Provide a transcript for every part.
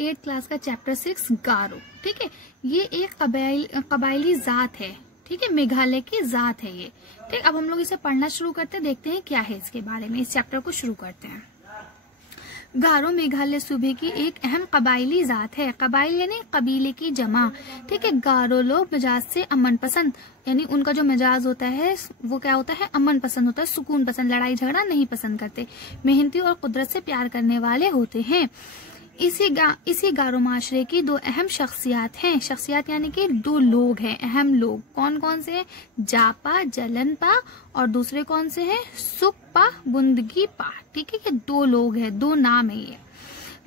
8th class का chapter 6 गारो। ठीक है, ये एक कबायली जात है। ठीक है, मेघालय की जात है ये। ठीक, अब हम लोग इसे पढ़ना शुरू करते हैं, देखते हैं क्या है इसके बारे में। इस चैप्टर को शुरू करते हैं। गारो मेघालय सूबे की एक अहम कबायली जात है। कबाइल यानी कबीले की जमा। ठीक है, गारो लोग मिजाज से अमन पसंद, यानी उनका जो मिजाज होता है वो क्या होता है, अमन पसंद होता है, सुकून पसंद, लड़ाई झगड़ा नहीं पसंद करते, मेहनती और कुदरत से प्यार करने वाले होते हैं। इसी गारो माशरे की दो अहम शख्सियात हैं। शख्सियात यानी कि दो लोग हैं, अहम लोग। कौन कौन से हैं? जापा, जलनपा, और दूसरे कौन से हैं? सुकपा, बुंदगीपा। ठीक है, ये दो लोग हैं, दो नाम है ये।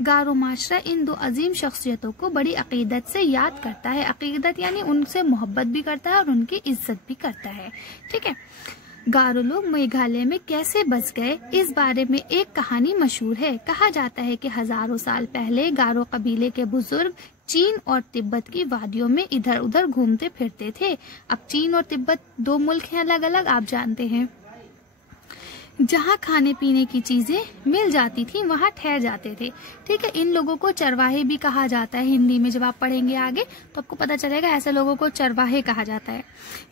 गारो माशरा इन दो अजीम शख्सियतों को बड़ी अकीदत से याद करता है। अकीदत यानी उनसे मोहब्बत भी करता है और उनकी इज्जत भी करता है। ठीक है, गारो लोग मेघालय में कैसे बस गए, इस बारे में एक कहानी मशहूर है। कहा जाता है कि हजारों साल पहले गारो कबीले के बुजुर्ग चीन और तिब्बत की वादियों में इधर उधर घूमते फिरते थे। अब चीन और तिब्बत दो मुल्क हैं अलग अलग, आप जानते हैं। जहाँ खाने पीने की चीजें मिल जाती थी वहाँ ठहर जाते थे। ठीक है, इन लोगों को चरवाहे भी कहा जाता है। हिंदी में जब आप पढ़ेंगे आगे तो आपको पता चलेगा, ऐसे लोगों को चरवाहे कहा जाता है,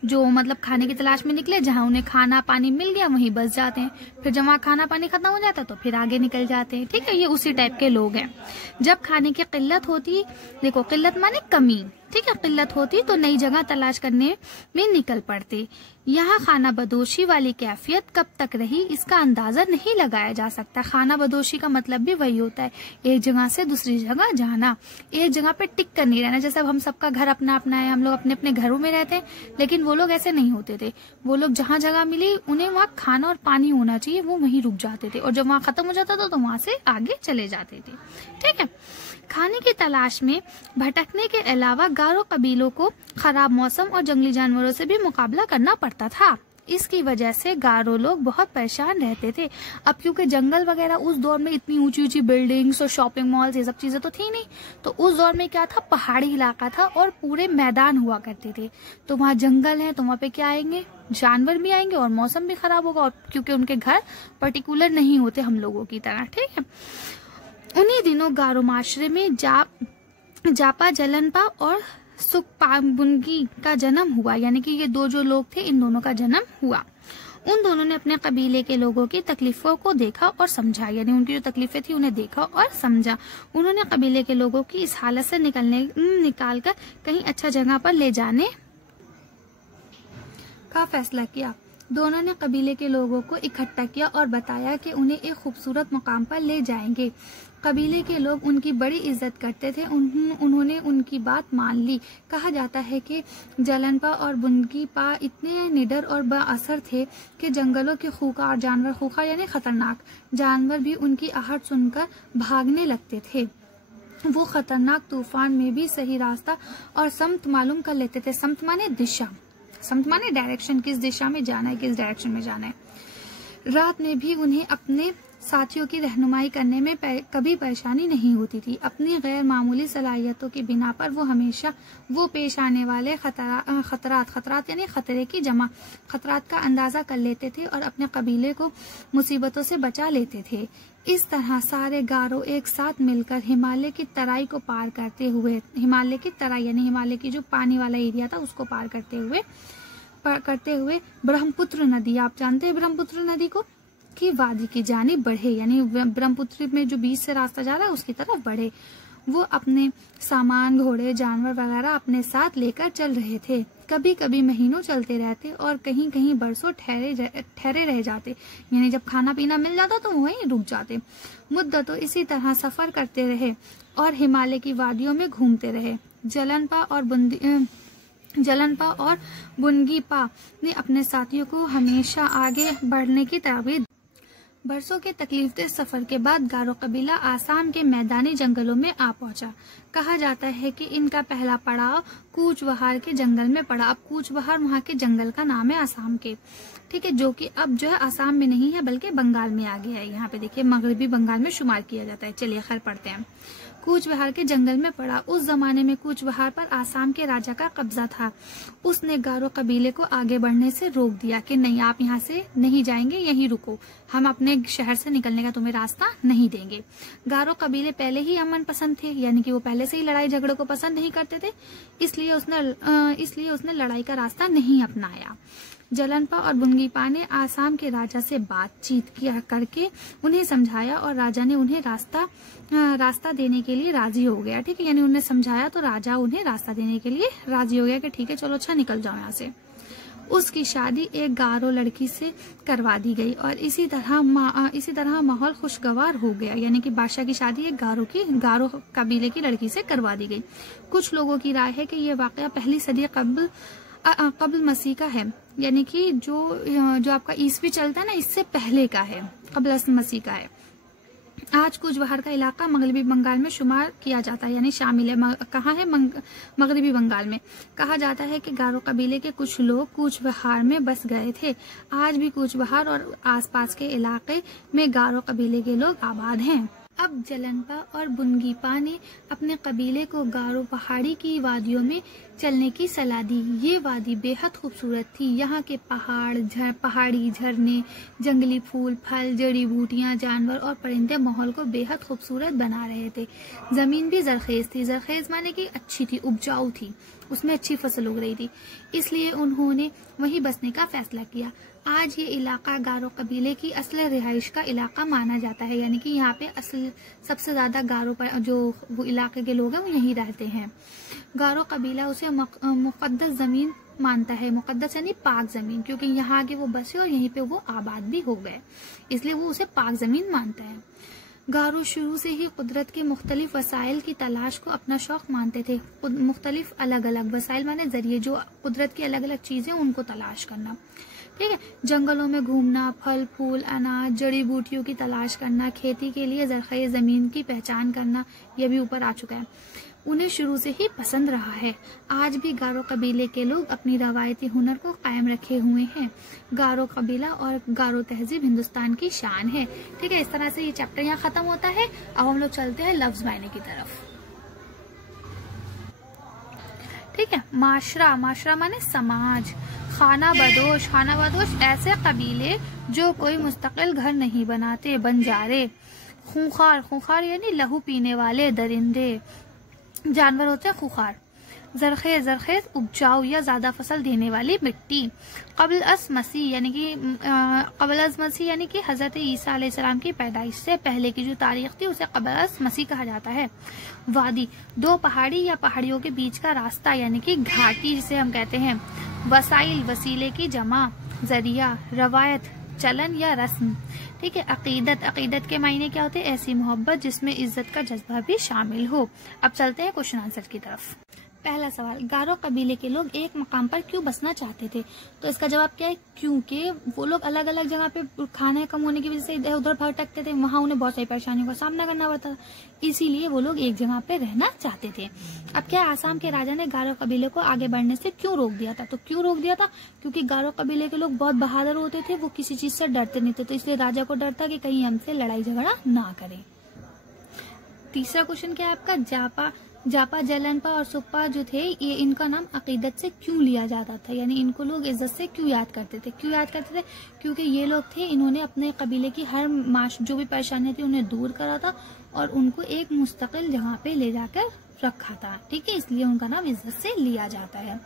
जो मतलब खाने की तलाश में निकले, जहाँ उन्हें खाना पानी मिल गया वहीं बस जाते हैं, फिर जब वहाँ खाना पानी खत्म हो जाता तो फिर आगे निकल जाते हैं। ठीक है, ये उसी टाइप के लोग हैं। जब खाने की किल्लत होती, देखो किल्लत माने कमी, ठीक है, किल्लत होती तो नई जगह तलाश करने में निकल पड़ते। यहाँ खाना बदोशी वाली कैफियत कब तक रही इसका अंदाजा नहीं लगाया जा सकता। खाना बदोशी का मतलब भी वही होता है, एक जगह से दूसरी जगह जाना, एक जगह पे टिक कर नहीं रहना। जैसे अब हम सबका घर अपना अपना है, हम लोग अपने अपने घरों में रहते हैं, लेकिन वो लोग ऐसे नहीं होते थे। वो लोग जहाँ जगह मिली उन्हें वहाँ खाना और पानी होना चाहिए, वो वहीं रुक जाते थे, और जब वहाँ खत्म हो जाता था तो वहां से आगे चले जाते थे। ठीक है, खाने की तलाश में भटकने के अलावा गारो कबीलों को खराब मौसम और जंगली जानवरों से भी मुकाबला करना पड़ता था। इसकी वजह से गारो लोग बहुत परेशान रहते थे। अब क्योंकि जंगल वगैरह उस दौर में इतनी ऊंची ऊंची बिल्डिंग्स और शॉपिंग मॉल्स ये सब चीजें तो थी नहीं, तो उस दौर में क्या था, पहाड़ी इलाका था और पूरे मैदान हुआ करते थे। तो वहाँ जंगल है तो वहाँ पे क्या आएंगे, जानवर भी आएंगे और मौसम भी खराब होगा, और क्योंकि उनके घर पर्टिकुलर नहीं होते हम लोगों की तरह। ठीक है, उन्हीं दिनों गारो माशरे में जापा, जलनपा और सुकपाबुनगी का जन्म हुआ, यानी कि ये दो जो लोग थे इन दोनों का जन्म हुआ। उन दोनों ने अपने कबीले के लोगों की तकलीफों को देखा और समझा, यानी उनकी जो तकलीफें थी उन्हें देखा और समझा। उन्होंने कबीले के लोगों की इस हालत से निकाल कर कहीं अच्छा जगह पर ले जाने का फैसला किया। दोनों ने कबीले के लोगों को इकट्ठा किया और बताया कि उन्हें एक खूबसूरत मुकाम पर ले जाएंगे। कबीले के लोग उनकी बड़ी इज्जत करते थे, उन्होंने उनकी बात मान ली। कहा जाता है कि जलनपा और बुंदगीपा इतने निडर और बाअसर थे कि जंगलों के खूंखार जानवर, खूंखार यानी खतरनाक जानवर भी उनकी आहट सुनकर भागने लगते थे। वो खतरनाक तूफान में भी सही रास्ता और समत मालूम कर लेते थे। समत माने दिशा, समत माने डायरेक्शन, किस दिशा में जाना है, किस डायरेक्शन में जाना है। रात में भी उन्हें अपने साथियों की रहनुमाई करने में कभी परेशानी नहीं होती थी। अपनी गैर मामूली सलाहियतों की बिना पर वो हमेशा वो पेश आने वाले खतरात यानी खतरे की जमा, खतरात का अंदाजा कर लेते थे और अपने कबीले को मुसीबतों से बचा लेते थे। इस तरह सारे गारो एक साथ मिलकर हिमालय की तराई को पार करते हुए, हिमालय की तराई यानी हिमालय की जो पानी वाला एरिया था उसको पार करते हुए ब्रह्मपुत्र नदी, आप जानते हैं ब्रह्मपुत्र नदी को, की वादी की जानिब बढ़े, यानी ब्रह्मपुत्र में जो बीच से रास्ता जा रहा है उसकी तरफ बढ़े। वो अपने सामान, घोड़े, जानवर वगैरह अपने साथ लेकर चल रहे थे। कभी कभी महीनों चलते रहते और कहीं कहीं बरसों ठहरे रह जाते, यानी जब खाना पीना मिल जाता तो वहीं रुक जाते। मुद्दतों इसी तरह सफर करते रहे और हिमालय की वादियों में घूमते रहे। जलनपा और बुंदगीपा ने अपने साथियों को हमेशा आगे बढ़ने की तरगीब। बरसों के तकलीफदेह सफर के बाद गारो कबीला आसाम के मैदानी जंगलों में आ पहुंचा। कहा जाता है कि इनका पहला पड़ाव कूचबहार के जंगल में पड़ा। अब कूचबहार वहाँ के जंगल का नाम है आसाम के, ठीक है, जो कि अब जो है आसाम में नहीं है बल्कि बंगाल में आ गया है। यहाँ पे देखिए मगरबी बंगाल में शुमार किया जाता है। चलिए खैर पढ़ते हैं। कूच बिहार के जंगल में पड़ा। उस जमाने में कूच बिहार पर आसाम के राजा का कब्जा था। उसने गारो कबीले को आगे बढ़ने से रोक दिया कि नहीं, आप यहाँ से नहीं जाएंगे, यहीं रुको, हम अपने शहर से निकलने का तुम्हें रास्ता नहीं देंगे। गारो कबीले पहले ही अमन पसंद थे, यानी कि वो पहले से ही लड़ाई झगड़ों को पसंद नहीं करते थे, इसलिए उसने लड़ाई का रास्ता नहीं अपनाया। जलनपा और बुंगीपा ने आसाम के राजा से बातचीत किया करके उन्हें समझाया और राजा ने उन्हें रास्ता देने के लिए राजी हो गया। ठीक है, यानी उन्हें समझाया तो राजा उन्हें रास्ता देने के लिए राजी हो गया कि ठीक है चलो अच्छा निकल जाओ यहाँ से। उसकी शादी एक गारो लड़की से करवा दी गई और इसी तरह माहौल खुशगवार हो गया, यानी कि बादशाह की शादी एक गारो कबीले की लड़की से करवा दी गई। कुछ लोगों की राय है कि यह वाकया पहली सदी कब्ल मसीह का है, यानी कि जो आपका ईस्वी चलता है ना, इससे पहले का है, कब्ल मसीह का है। आज कूच बिहार का इलाका मगरबी बंगाल में शुमार किया जाता है, यानी शामिल है। कहाँ है? मगरबी बंगाल में। कहा जाता है कि गारो कबीले के कुछ लोग कूच बिहार में बस गए थे। आज भी कूच बिहार और आसपास के इलाके में गारो कबीले के लोग आबाद हैं। अब जलनपा और बुंगीपा ने अपने कबीले को गारो पहाड़ी की वादियों में चलने की सलाह दी। ये वादी बेहद खूबसूरत थी। यहाँ के पहाड़ी झरने, जंगली फूल, फल, जड़ी बूटियाँ, जानवर और परिंदे माहौल को बेहद खूबसूरत बना रहे थे। जमीन भी जरखेज थी। जरखेज माने कि अच्छी थी, उपजाऊ थी, उसमें अच्छी फसल उग रही थी, इसलिए उन्होंने वहीं बसने का फैसला किया। आज ये इलाका गारो कबीले की असली रिहाइश का इलाका माना जाता है, यानी कि यहाँ पे सबसे ज्यादा गारो पर जो वो इलाके के लोग हैं वो यहीं रहते हैं। गारो कबीला उसे मुकद्दस जमीन मानता है। मुकद्दस यानी पाक जमीन, क्योंकि यहाँ आगे वो बसे और यहीं पे वो आबाद भी हो गए, इसलिए वो उसे पाक जमीन मानता है। गारो शुरू से ही कुदरत के मुख्तलिफ वसाइल की तलाश को अपना शौक मानते थे। मुख्तलिफ अलग अलग वसाइल माने जरिए, जो कुदरत की अलग अलग चीजें उनको तलाश करना। ठीक है, जंगलों में घूमना, फल फूल, अनाज, जड़ी बूटियों की तलाश करना, खेती के लिए जरखेज जमीन की पहचान करना, यह भी ऊपर आ चुका है, उन्हें शुरू से ही पसंद रहा है। आज भी गारो कबीले के लोग अपनी रवायती हुनर को कायम रखे हुए हैं। गारो कबीला और गारो तहजीब हिंदुस्तान की शान है। ठीक है, इस तरह से ये चैप्टर यहाँ खत्म होता है। अब हम लोग चलते हैं लफ्ज मायने की तरफ। ठीक है, माशरा माने समाज। खाना बदोश ऐसे कबीले जो कोई मुस्तकिल घर नहीं बनाते, बंजारे। खूंखार यानी लहू पीने वाले दरिंदे, जानवर होते हैं खूंखार। जरखेज उपजाऊ या ज्यादा फसल देने वाली मिट्टी। कब्ल अस मसीह यानी कि हजरत ईसा अलैहिस्सलाम की पैदाइश से पहले की जो तारीख थी उसे कब्ल अस मसीह कहा जाता है। वादी, दो पहाड़ी या पहाड़ियों के बीच का रास्ता, यानी कि घाटी जिसे हम कहते हैं। वसाइल, वसीले की जमा। जरिया, रवायत, चलन या रस्म। ठीक है, अकीदत के मायने क्या होते हैं? ऐसी मोहब्बत जिसमें इज्जत का जज्बा भी शामिल हो। अब चलते हैं क्वेश्चन आंसर की तरफ। पहला सवाल, गारो कबीले के लोग एक मकाम पर क्यों बसना चाहते थे? तो इसका जवाब क्या है? क्योंकि वो लोग अलग अलग जगह पे खाने कम होने की वजह से इधर उधर भटकते थे, वहां उन्हें बहुत सारी परेशानियों का सामना करना पड़ता था, इसीलिए वो लोग एक जगह पे रहना चाहते थे। अब क्या, आसाम के राजा ने गारो कबीले को आगे बढ़ने से क्यों रोक दिया था? तो क्यों रोक दिया था? क्योंकि गारो कबीले के लोग बहुत बहादुर होते थे, वो किसी चीज से डरते नहीं थे, तो इसलिए राजा को डर था कि कहीं हमसे लड़ाई झगड़ा ना करें। तीसरा क्वेश्चन क्या है आपका? जापा, जलनपा और सुप्पा जो थे, ये इनका नाम अकीदत से क्यों लिया जाता था, यानी इनको लोग इज्जत से क्यों याद करते थे? क्योंकि ये लोग थे, इन्होंने अपने कबीले की हर जो भी परेशानी थी उन्हें दूर करा था और उनको एक मुस्तकिल जगह पे ले जाकर रखा था। ठीक है, इसलिए उनका नाम इज्जत से लिया जाता है।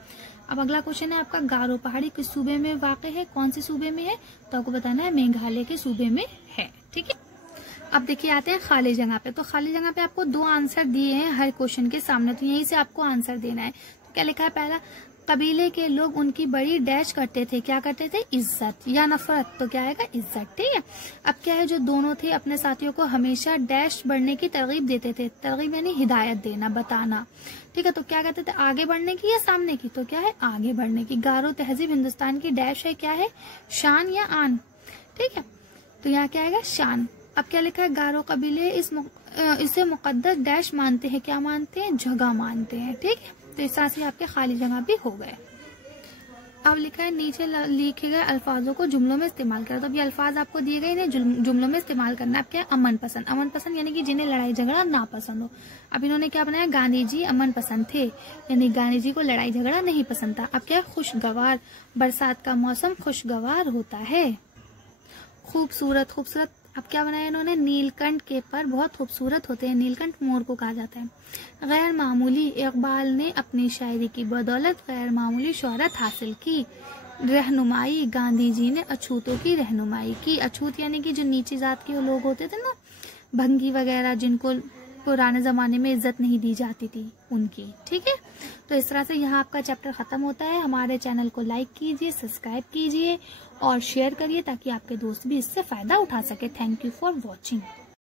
अब अगला क्वेश्चन है आपका, गारो पहाड़ी किस सूबे में वाक़ है? कौन से सूबे में है? तो आपको बताना है मेघालय के सूबे में है। ठीक है, अब देखिए आते हैं खाली जगह पे। तो खाली जगह पे आपको दो आंसर दिए हैं हर क्वेश्चन के सामने, तो यहीं से आपको आंसर देना है। तो क्या लिखा है? पहला, कबीले के लोग उनकी बड़ी डैश करते थे। क्या करते थे? इज्जत या नफरत? तो क्या आएगा? इज्जत। ठीक है, अब क्या है, जो दोनों थे अपने साथियों को हमेशा डैश बढ़ने की तरगीब देते थे। तरगीब यानी हिदायत देना, बताना। ठीक है, तो क्या कहते थे? आगे बढ़ने की या सामने की? तो क्या है? आगे बढ़ने की। गारो तहजीब हिंदुस्तान की डैश है, क्या है? शान या आन। ठीक है, तो यहाँ क्या आएगा? शान। अब क्या लिखा है? गारो कबीले इसे मुकद्दस डैश मानते हैं। क्या मानते हैं? जगह मानते हैं। ठीक है, तो इस तरह से आपके खाली जगह भी हो गए। अब लिखा है नीचे लिखे गए अल्फाजों को जुमलों में इस्तेमाल करो। तो अब ये अल्फाज आपको दिए गए, इन्हें जुमलों में इस्तेमाल करना है। अब क्या है? अमन पसंद। अमन पसंद यानी कि जिन्हें लड़ाई झगड़ा ना पसंद हो। अब इन्होंने क्या बनाया? गांधी जी अमन पसंद थे, यानी गांधी जी को लड़ाई झगड़ा नहीं पसंद था। अब क्या है? खुशगवार, बरसात का मौसम खुशगवार होता है। खूबसूरत, खूबसूरत। अब क्या बनाया इन्होंने? नीलकंठ के पर बहुत खूबसूरत होते हैं। नीलकंठ मोर को कहा जाता है। गैर मामूली, इकबाल ने अपनी शायरी की बदौलत गैर मामूली शोहरत हासिल की। रहनुमाई, गांधी जी ने अछूतों की रहनुमाई की। अछूत यानी कि जो नीची जात के लोग होते थे ना, भंगी वगैरह, जिनको पुराने जमाने में इज्जत नहीं दी जाती थी, उनकी। ठीक है, तो इस तरह से यहाँ आपका चैप्टर खत्म होता है। हमारे चैनल को लाइक कीजिए, सब्सक्राइब कीजिए और शेयर करिए ताकि आपके दोस्त भी इससे फायदा उठा सके। Thank you for watching.